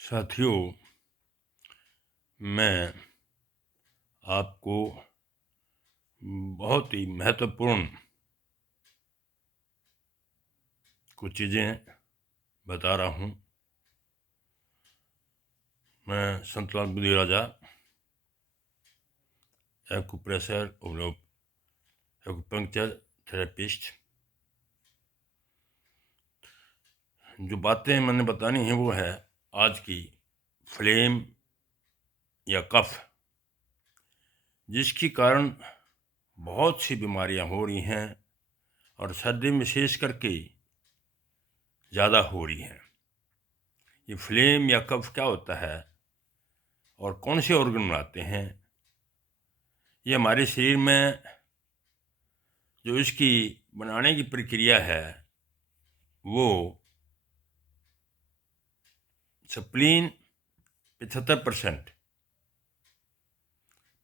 साथियों, मैं आपको बहुत ही महत्वपूर्ण कुछ चीज़ें बता रहा हूँ। मैं संतलाल बुद्धि राजा एक्यूप्रेशर और एक्यूपंक्चर थेरेपिस्ट। जो बातें मैंने बतानी है वो है आज की फ्लेम या कफ, जिसके कारण बहुत सी बीमारियां हो रही हैं और सर्दी में विशेष करके ज़्यादा हो रही हैं। ये फ्लेम या कफ क्या होता है और कौन से ऑर्गन बनाते हैं? ये हमारे शरीर में जो इसकी बनाने की प्रक्रिया है वो स्प्लीन 75%,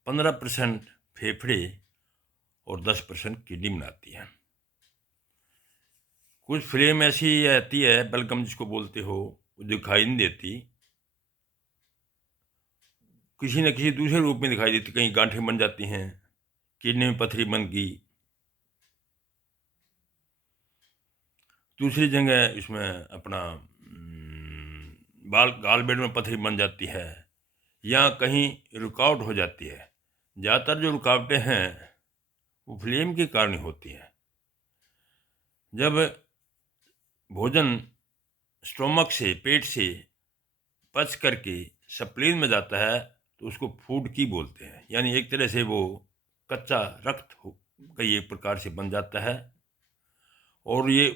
15% फेफड़े और 10% किडनी बनाती है। कुछ फ्लेम ऐसी आती है, बलगम जिसको बोलते हो, वो दिखाई नहीं देती, किसी न किसी दूसरे रूप में दिखाई देती। कहीं गांठें बन जाती हैं, किडनी में पथरी बन गई, दूसरी जगह इसमें अपना गाल बेड में पथरी बन जाती है, या कहीं रुकावट हो जाती है। ज़्यादातर जो रुकावटें हैं वो फ्लेम के कारण ही होती हैं। जब भोजन स्टोमक से, पेट से पच करके स्प्लीन में जाता है तो उसको फूड की बोलते हैं। यानी एक तरह से वो कच्चा रक्त कई एक प्रकार से बन जाता है और ये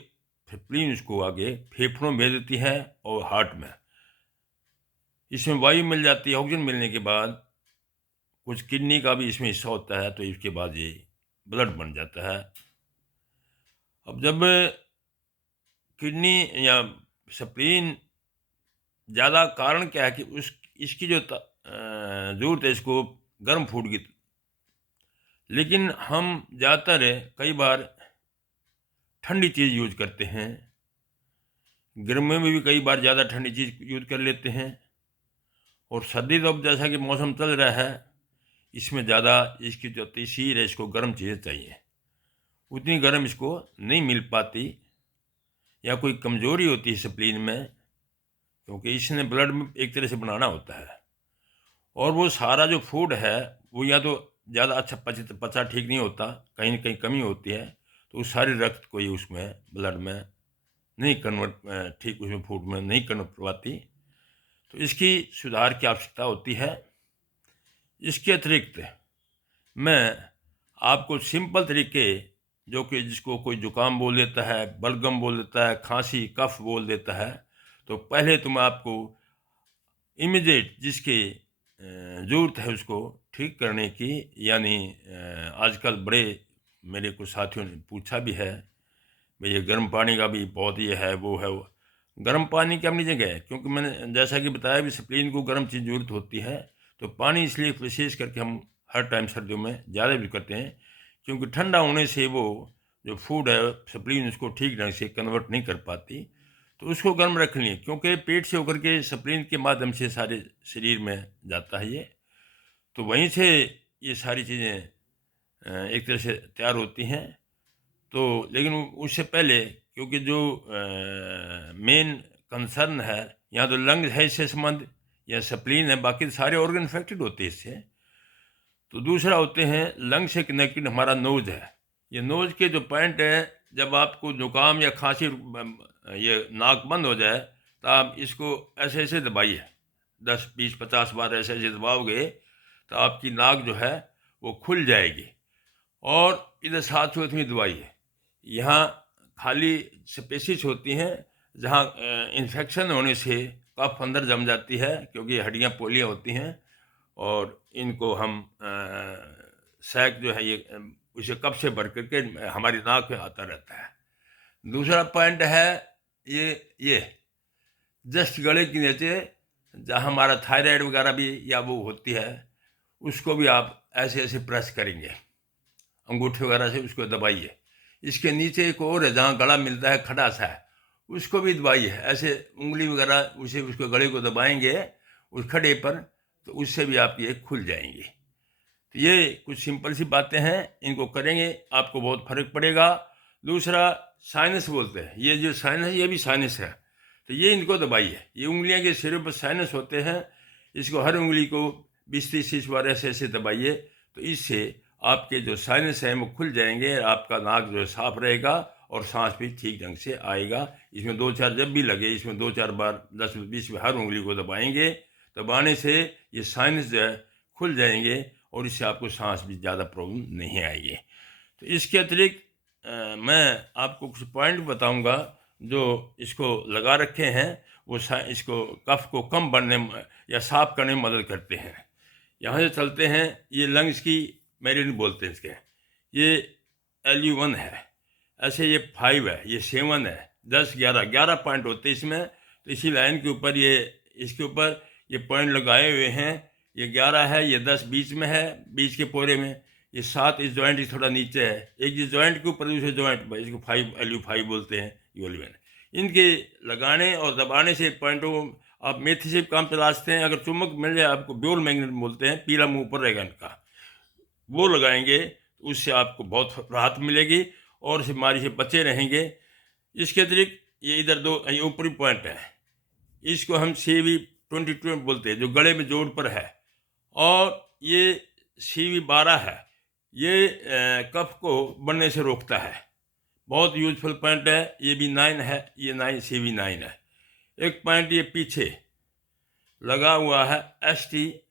स्प्लीन उसको आगे फेफड़ों में भेज देती है और हार्ट में। इसमें वायु मिल जाती है, ऑक्सीजन मिलने के बाद कुछ किडनी का भी इसमें हिस्सा होता है, तो इसके बाद ये ब्लड बन जाता है। अब जब किडनी या स्प्लीन ज़्यादा, कारण क्या है कि इसकी जो ज़रूरत है इसको गर्म फूड की, लेकिन हम ज़्यादातर कई बार ठंडी चीज़ यूज करते हैं। गर्मियों में भी कई बार ज़्यादा ठंडी चीज़ यूज कर लेते हैं, और सर्दी तो अब जैसा कि मौसम चल रहा है इसमें ज़्यादा इसकी जो तसीर है, इसको गर्म चीज़ें चाहिए। उतनी गर्म इसको नहीं मिल पाती, या कोई कमज़ोरी होती है स्प्लीन में, क्योंकि इसने ब्लड में एक तरह से बनाना होता है, और वो सारा जो फूड है वो या तो ज़्यादा अच्छा पचा ठीक नहीं होता, कहीं न कहीं कमी होती है, तो उस सारे रक्त को ये उसमें ब्लड में नहीं कन्वर्ट, ठीक उसमें फूड में नहीं कन्वर्ट करवाती। तो इसकी सुधार की आवश्यकता होती है। इसके अतिरिक्त मैं आपको सिंपल तरीके, जो कि जिसको कोई जुकाम बोल देता है, बलगम बोल देता है, खांसी कफ बोल देता है, तो पहले तो मैं आपको इमीडिएट जिसकी ज़रूरत है उसको ठीक करने की, यानी आजकल बड़े मेरे कुछ साथियों ने पूछा भी है भाई ये गर्म पानी का भी बहुत ये है, वो है वो। गर्म पानी की अपनी जगह है, क्योंकि मैंने जैसा कि बताया भी स्प्लीन को गर्म चीज़ ज़रूरत होती है, तो पानी इसलिए विशेष करके हम हर टाइम सर्दियों में ज़्यादा भी करते हैं, क्योंकि ठंडा होने से वो जो फूड है स्प्लीन उसको ठीक ढंग से कन्वर्ट नहीं कर पाती, तो उसको गर्म रख लें, क्योंकि पेट से होकर के स्प्लीन के माध्यम से सारे शरीर में जाता है ये, तो वहीं से ये सारी चीज़ें एक तरह से तैयार होती हैं। तो लेकिन उससे पहले, क्योंकि जो मेन कंसर्न है यहाँ तो लंग्स है इससे संबंध, या स्प्लीन है, बाकी सारे ऑर्गन इफेक्टेड होते हैं इससे। तो दूसरा होते हैं लंग से कनेक्टेड हमारा नोज है। ये नोज के जो पॉइंट है, जब आपको जुकाम या खांसी ये नाक बंद हो जाए तो आप इसको ऐसे ऐसे दबाइए, 10 20 50 बार ऐसे ऐसे दबाओगे तो आपकी नाक जो है वो खुल जाएगी। और इधर साथ में दबाइए, यहाँ खाली स्पेसिस होती हैं जहाँ इन्फेक्शन होने से कफ अंदर जम जाती है, क्योंकि हड्डियाँ पोलियाँ होती हैं, और इनको हम सैक जो है ये उसे कफ से भर करके हमारी नाक में आता रहता है। दूसरा पॉइंट है ये जस्ट गले के नीचे जहाँ हमारा थायराइड वगैरह भी या वो होती है, उसको भी आप ऐसे ऐसे प्रेस करेंगे, अंगूठे वगैरह से उसको दबाइए। इसके नीचे एक और है जहाँ गला मिलता है, खड़ा सा है, उसको भी दबाइए। ऐसे उंगली वगैरह उसे उसको गले को दबाएंगे उस खड़े पर, तो उससे भी आपकी एक खुल जाएंगी। तो ये कुछ सिंपल सी बातें हैं, इनको करेंगे आपको बहुत फर्क पड़ेगा। दूसरा साइनस बोलते हैं, ये जो साइनस है ये भी साइनस है, तो ये इनको दबाइए। ये उंगलियां के सिरों पर साइनस होते हैं, इसको हर उंगली को 20-30 बार ऐसे ऐसे दबाइए, तो इससे आपके जो साइनस हैं वो खुल जाएंगे, आपका नाक जो है साफ रहेगा और सांस भी ठीक ढंग से आएगा। इसमें 2-4 जब भी लगे, इसमें 2-4 बार 10-20 हर उंगली को दबाएंगे। दबाने से ये साइनस जो है खुल जाएंगे और इससे आपको सांस भी ज़्यादा प्रॉब्लम नहीं आएगी। तो इसके अतिरिक्त मैं आपको कुछ पॉइंट बताऊंगा जो इसको लगा रखे हैं, वो इसको कफ को कम बढ़ने या साफ करने में मदद करते हैं। यहाँ से चलते हैं, ये लंग्स की मेरिन बोलते हैं इसके, ये LU1 है, ऐसे ये 5 है, ये 7 है, 10, 11 पॉइंट होते हैं इसमें। तो इसी लाइन के ऊपर ये इसके ऊपर ये पॉइंट लगाए हुए हैं। ये 11 है, ये 10 बीच में है, बीच के पोरे में। ये 7 इस जॉइंट की थोड़ा नीचे है, एक जिस जॉइंट के ऊपर दूसरे जॉइंट पर, इसको 5 LU5 बोलते हैं, UL1। इनके लगाने और दबाने से पॉइंटों आप मेथी से काम चला सकते हैं। अगर चुम्बक मिल जाए आपको, ब्योल मैग्नेट बोलते हैं, पीला मुंह ऊपर रहेगा इनका, वो लगाएंगे, उससे आपको बहुत राहत मिलेगी और इस बीमारी से बचे रहेंगे। इसके अतिरिक्त ये इधर दो ये ऊपरी पॉइंट है, इसको हम CV22 बोलते हैं, जो गले में जोड़ पर है, और ये CV12 है, ये कफ को बढ़ने से रोकता है, बहुत यूजफुल पॉइंट है। ये भी 9 है, ये 9 CV9 है। एक पॉइंट ये पीछे लगा हुआ है ST40,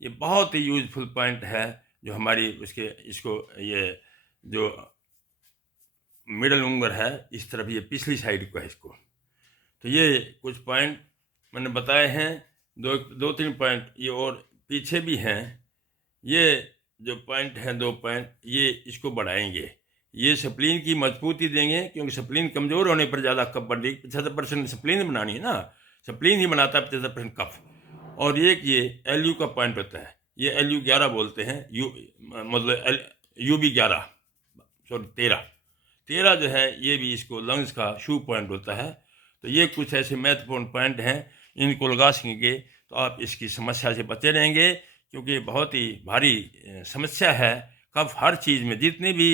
ये बहुत ही यूजफुल पॉइंट है, जो हमारी उसके इसको ये जो मिडल उंगर है इस तरफ, ये पिछली साइड को है इसको। तो ये कुछ पॉइंट मैंने बताए हैं, 2-3 पॉइंट ये और पीछे भी हैं। ये जो पॉइंट हैं 2 पॉइंट, ये इसको बढ़ाएंगे, ये स्प्लीन की मजबूती देंगे, क्योंकि स्प्लीन कमज़ोर होने पर ज़्यादा कफ बढ़ेगी। 75% स्प्लीन बनानी है ना, स्प्लीन ही बनाता है 75% कफ। और ये LU का पॉइंट होता है, ये LU11 बोलते हैं, मतलब UB11 सॉरी 13 जो है, ये भी इसको लंग्स का शू पॉइंट होता है। तो ये कुछ ऐसे महत्वपूर्ण पॉइंट हैं, इनको लगा सकेंगे तो आप इसकी समस्या से बचे रहेंगे, क्योंकि बहुत ही भारी समस्या है। कफ हर चीज़ में, जितने भी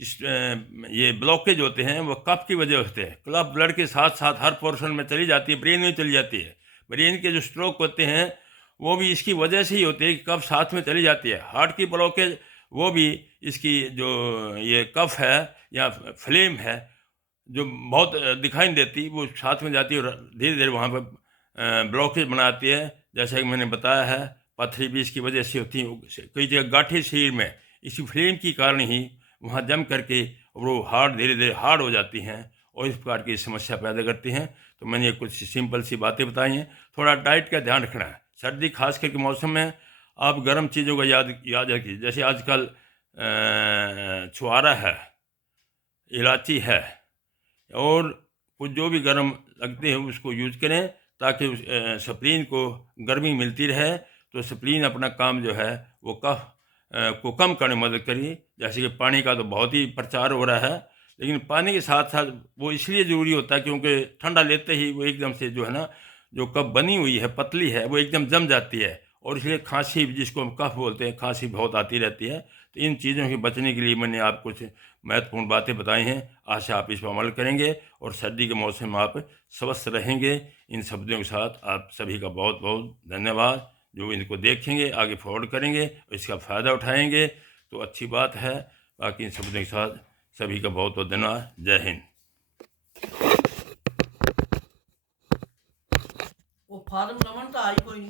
ये ब्लॉकेज होते हैं वो कफ की वजह होते हैं। कफ ब्लड के साथ साथ हर पोर्शन में चली जाती है, ब्रेन में चली जाती है। ब्रेन के जो स्ट्रोक होते हैं वो भी इसकी वजह से ही होते हैं कि कफ साथ में चली जाती है। हार्ट की ब्लॉकेज वो भी इसकी जो ये कफ है या फ्लेम है जो बहुत दिखाई नहीं देती, वो साथ में जाती है और धीरे धीरे वहाँ पर ब्लॉकेज बनाती है। जैसा कि मैंने बताया है, पथरी भी इसकी वजह से होती है। कई जगह गांठें शरीर में इसी फ्लेम के कारण ही वहाँ जम करके वो हार्ट धीरे धीरे हार्ड हो जाती हैं और इस प्रकार की समस्या पैदा करती हैं। तो मैंने ये कुछ सिंपल सी बातें बताई हैं। थोड़ा डाइट का ध्यान रखना है, सर्दी खास करके मौसम में आप गर्म चीज़ों का याद रखिए। जैसे आजकल छुआरा है, इलायची है, और कुछ जो भी गर्म लगते हैं उसको यूज करें, ताकि स्प्लीन को गर्मी मिलती रहे, तो स्प्लीन अपना काम जो है वो कफ को कम करने में मदद करिए। जैसे कि पानी का तो बहुत ही प्रचार हो रहा है, लेकिन पानी के साथ साथ वो इसलिए ज़रूरी होता है क्योंकि ठंडा लेते ही वो एकदम से जो है ना, जो कफ बनी हुई है पतली है, वो एकदम जम जाती है, और इसलिए खांसी, जिसको हम कफ बोलते हैं, खांसी बहुत आती रहती है। तो इन चीज़ों से बचने के लिए मैंने आपको कुछ महत्वपूर्ण बातें बताई हैं। आशा आप इस पर अमल करेंगे और सर्दी के मौसम में आप स्वस्थ रहेंगे। इन शब्दों के साथ आप सभी का बहुत बहुत धन्यवाद। जो इनको देखेंगे आगे फॉरवर्ड करेंगे और इसका फ़ायदा उठाएंगे तो अच्छी बात है। बाकी इन शब्दों के साथ सभी का बहुत बहुत धन्यवाद। जय हिंद। वो फार्म नमन तो आई कोई